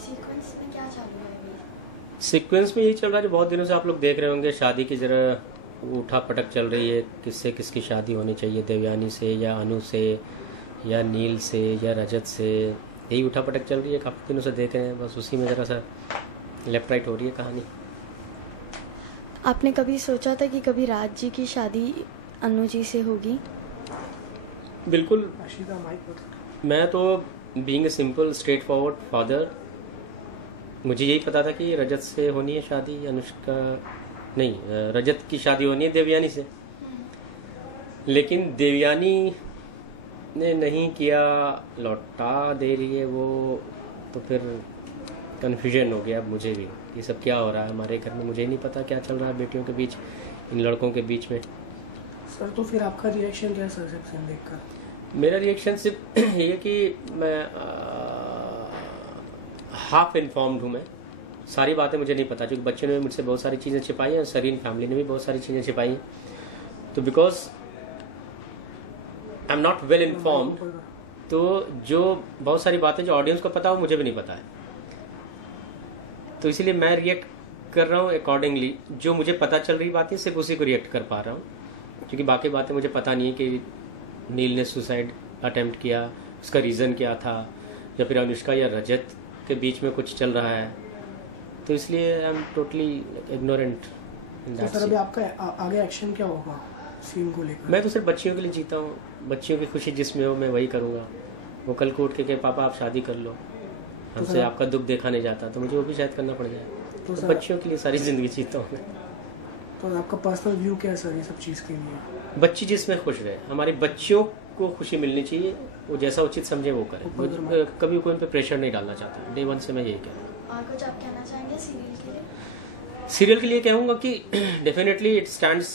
Sequence में क्या चालू है अभी? सीक्वेंस में यही चल रहा है जो बहुत दिनों से आप लोग देख रहे होंगे, शादी की जरा उठा पटक चल रही है, किससे किसकी शादी होनी चाहिए, देवयानी से या अनु से या नील से या रजत से, यही उठा पटक चल रही है, काफ़ी दिनों से देख रहे हैं। बस उसी में ज़रा सा लेफ्ट राइट हो रही है कहानी। आपने कभी सोचा था कि कभी राज जी की शादी अनु जी से होगी? बिल्कुल। मैं तो being a simple straight forward father, मुझे यही पता था कि रजत से होनी है शादी, अनुष्का नहीं, रजत की शादी होनी है देवयानी से। लेकिन देवयानी ने नहीं किया, लौटा दे रही है वो, तो फिर कन्फ्यूजन हो गया अब मुझे भी, ये सब क्या हो रहा है हमारे घर में, मुझे नहीं पता क्या चल रहा है बेटियों के बीच, इन लड़कों के बीच में। सर तो फिर आपका रिएक्शन क्या है सर रिसेप्शन देखकर? मेरा रिएक्शन सिर्फ ये है कि मैं हाफ इन्फॉर्म्ड हूँ, मैं सारी बातें मुझे नहीं पता, क्योंकि बच्चों ने मुझसे बहुत सारी चीज़ें छिपाई हैं, सरीन फैमिली ने भी बहुत सारी चीज़ें छिपाई हैं। तो because I am not well informed, तो जो बहुत सारी बातें जो ऑडियंस को पता हो मुझे भी नहीं पता है, तो इसीलिए मैं रिएक्ट कर रहा हूँ अकॉर्डिंगली। जो मुझे पता चल रही बातें सिर्फ उसी को रिएक्ट कर पा रहा हूँ, क्योंकि बाकी बातें मुझे पता नहीं है कि नील ने सुसाइड अटेम्प्ट किया, उसका रीज़न क्या था, या फिर अनुष्का या रजत के बीच में कुछ चल रहा है, तो इसलिए I am totally ignorant in that. Sir अभी आपका आगे एक्शन क्या होगा सीन को लेकर? मैं तो सिर्फ बच्चियों के लिए जीता हूँ, बच्चियों की खुशी जिसमें हो मैं वही करूँगा। वो कल को उठ के पापा आप शादी कर लो, हमसे आपका दुख देखा नहीं जाता, तो मुझे वो भी शायद करना पड़ जाए। तो बच्चियों के लिए सारी जिंदगी जीता हूँ मैं। तो आपका पर्सनल व्यू क्या है सर ये सब चीज़ के लिए? बच्ची जिसमें खुश रहे, हमारी बच्चियों को खुशी मिलनी चाहिए, वो जैसा उचित समझे वो करे, कभी कोई उन पर प्रेशर नहीं डालना चाहता। डे वन से मैं यही कह रहा हूँ। और कुछ आप कहना चाहेंगे सीरियल के लिए? सीरियल के लिए कहूँगा कि definitely it stands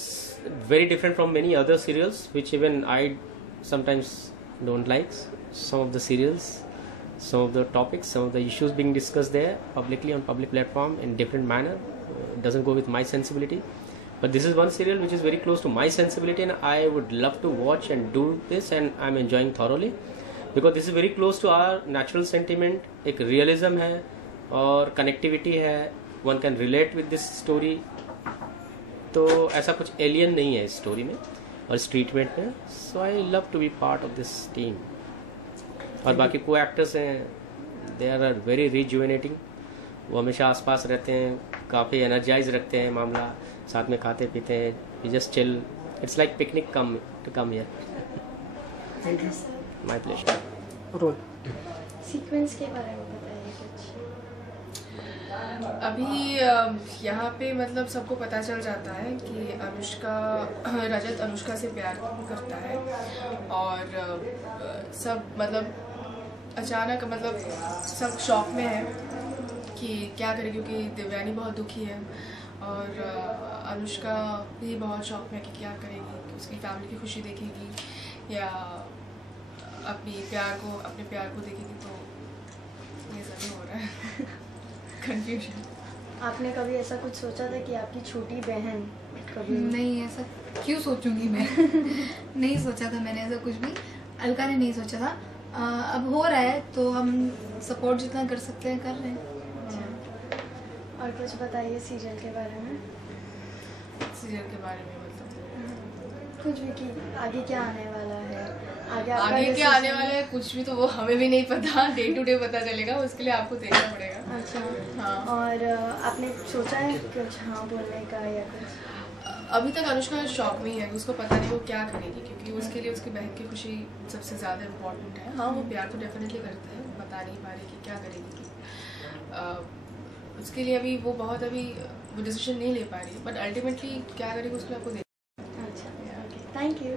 very different from many other serials which even I sometimes don't like. Some of the serials, some of the topics, some of the issues being discussed there publicly on public platform in different manner doesn't go with my sensibility, but this is one serial which is very close to my sensibility and I would love to watch and do this, and I'm enjoying thoroughly because this is very close to our natural sentiment. एक realism है और connectivity है, one can relate with this story, तो ऐसा कुछ alien नहीं है इस स्टोरी में और इस ट्रीटमेंट में। So I love to be part of this team. और बाकी को एक्टर्स हैं, दे आर वेरी रिजुवेनेटिंग, वो हमेशा आसपास रहते हैं, काफ़ी एनर्जाइज रखते हैं मामला, साथ में खाते पीते हैं, we just chill, it's like picnic come to come here. Thank you sir. My pleasure. Roll sequence के बारे में बताइए कुछ। अभी यहाँ पे मतलब सबको पता चल जाता है कि रजत अनुष्का से प्यार करता है, और सब मतलब अचानक मतलब सब शॉक में है कि क्या करे, क्योंकि देवयानी बहुत दुखी है और अनुष्का भी बहुत शॉक में है कि क्या करेगी, कि उसकी फैमिली की खुशी देखेगी या अपने प्यार को देखेगी, तो ये सब हो रहा है। कंफ्यूजन। आपने कभी ऐसा कुछ सोचा था कि आपकी छोटी बहन कभी? नहीं, ऐसा क्यों सोचूंगी मैं। नहीं सोचा था मैंने ऐसा कुछ भी, अलका ने नहीं सोचा था। अब हो रहा है तो हम सपोर्ट जितना कर सकते हैं कर रहे हैं। अच्छा। और कुछ बताइए सीरियल के बारे में। सीरियल के बारे में मतलब कुछ भी कि आगे क्या आने वाला है, आगे क्या आने वाला है कुछ भी तो वो हमें भी नहीं पता, डे टू डे पता चलेगा, उसके लिए आपको देखना पड़ेगा। अच्छा। हाँ। और आपने सोचा है कुछ हाँ बोलने का या कुछ? अभी तक अनुष्का शॉक में ही है, उसको पता नहीं वो क्या करेगी, क्योंकि उसके लिए उसकी बहन की खुशी सबसे ज़्यादा इम्पोर्टेंट है। हाँ, वो प्यार तो डेफिनेटली करते हैं, बता नहीं पा रही कि क्या करेगी, उसके लिए अभी वो बहुत वो डिसीजन नहीं ले पा रही, बट अल्टीमेटली क्या करेगी उसके लिए आपको देखना। अच्छा, थैंक यू।